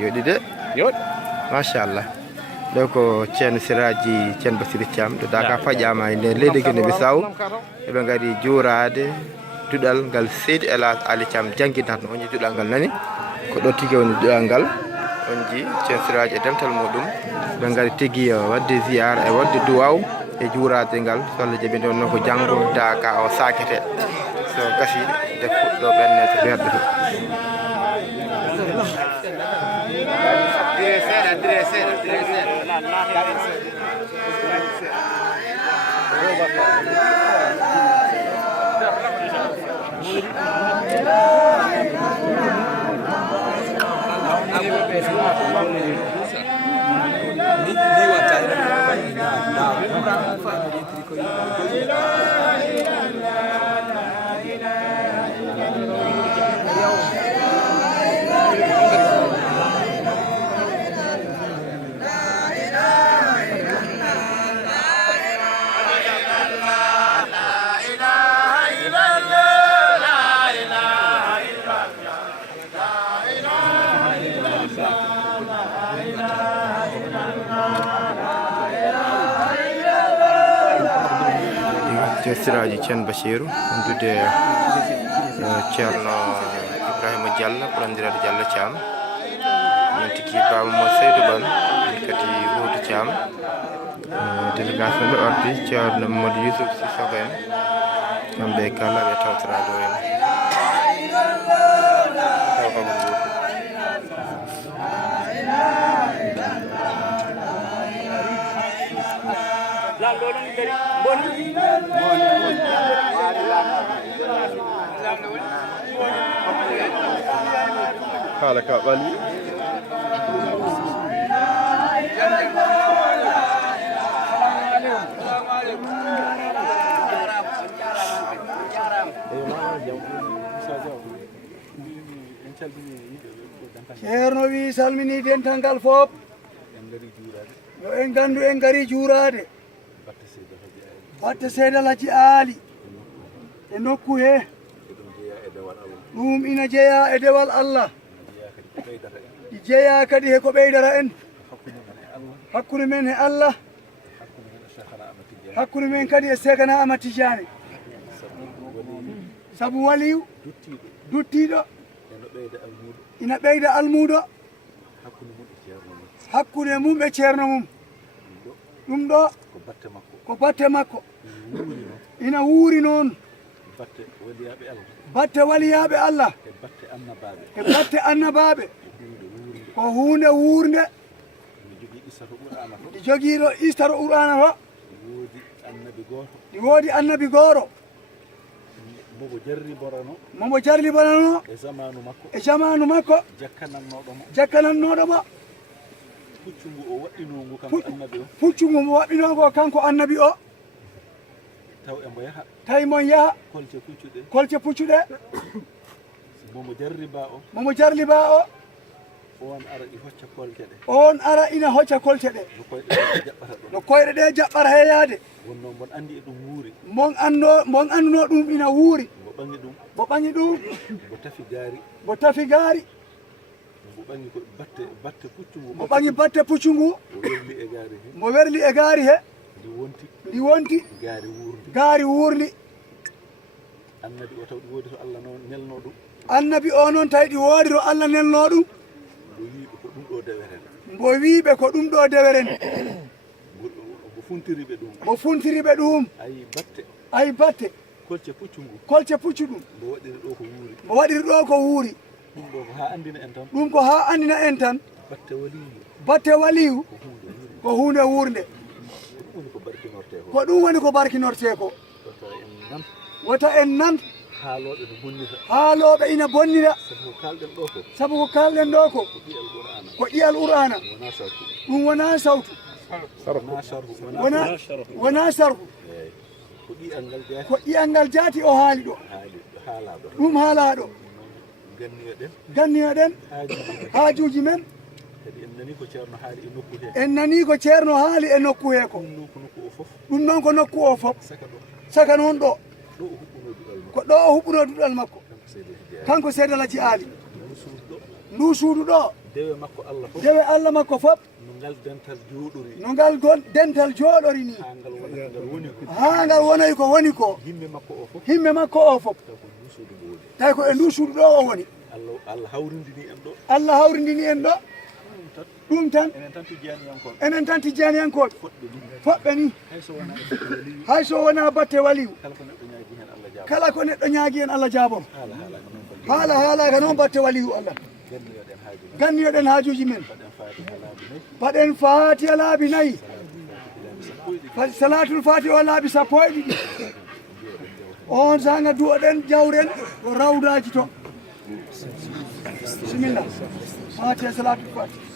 yoɗi de yoɗi machallah ɗo ko ceerno Siraji ceerno Bassirou Thiam ɗo Daka faƴƴama e nder leydi Guinée Bissau eɓe gari juurade duɗal ngal Seydi El Hadji Ali Thiam jangguinta on ji duɗal ngal nani ko ɗo tigui woni duɗal ngal on ji ceerno Siraji e demtal muɗum ɓe gari tigui wadde ziyara e wadde duwaw e juurade ngal so Allah jaaɓi nde wonno ko janggo Daka o sakete so gasi nde fuɗɗo ɓenne to ɓerɗe to Siraji Thiam Bassirou hondude ceerno Ibrahima Diallo ɓurandirade Diallo Thiam min tigui baba mo Seydou Bane kadi Huudu Thiam délégation ɓe ardi ceerno Mamadou Youssouf Sissoko en kamɓe kala ɓe tawtorade o en haala ka ɓali ceerno wi salmini dental ngal fof yo en gandu en gari juurade watte Seydi El Hadji Ali e nokku he ɗum ina jeeya e dewal Allah ɗi jeeya kadi he ko ɓeydara en hakkude men e Allah hakkude men kadi e Sekana Ahmad Tidiane sabu waliyu duttiɗo ina ɓeyda almudo hakkude mum e ceerno mum ɗum ɗo ko batte makko ina wuuri noon batte waliyaɓe Allah e batte annabaɓe ko hunde wuurde ɗi jogiiɗo istaro qur'ana to ɗi woodi annabi gooro momo jarli borano e zamanu makko jakkanannoɗomo puccugu mo waɗɗinogo kanko annabi o tawi mon yaha kolce puccuɗe momo jarli ba o on ara ina hocca kolce ɗe no koyɗe ɗe jaɓɓata heeyaade mon anduno ɗum ina wuuri bo ɓaŋi ɗum bo tafi gaari mo ɓaŋi batte puccugu mo werli e gaari he ɗi wonti gaari wuurndi annabi o noon tawi ɗi woodi to Allah nelno ɗum mbo wiiɓe ko ɗum ɗo deweren mo funtiriɓe ɗum ayi batte kolce puccu ɗum mo waɗiri ɗo ko wuuri ɗum ko ha andina en tan batte waliyu ko hunde wuurde ko ɗum woni ko barkinorte ko wota en nan haaloɓe ina bonnira sabu ko kalɗen ɗo ko ɗiyal qur'ana ɗum wona sawtu wona sarhu ko ɗiyal ngal jaati o haali ɗo ɗum haalaɗo ganniyoɗen haajuji men en nani ko ceerno haali e nokku he ko ɗum noon ko nokku o fof saka noon ɗo ko ɗo o huɓɓuno duɗal makko kanko Seydi El Hadji Ali ndu suudu ɗo dewe Allah makko fof no ngal gon dental jooɗori ni haa ngal wonoy ko woni ko himme makko o fof tawi ko e ndu suudu ɗo o woni Allah hawrindini en ɗo ɗum tan enen tan tijaniyankoɓe foɓɓe ni hay so wona batte waliyu kala ko neɗɗo ñaagui hen Allah jaabom haalaka noon batte waliyu Allah ganniyoɗen haajuji men paɗen fatiha laabi 4 salatul fatiha o laabi 12 on sanga duwoɗen jawren ko rawdaji to bisimilla fatiha salatul fatiha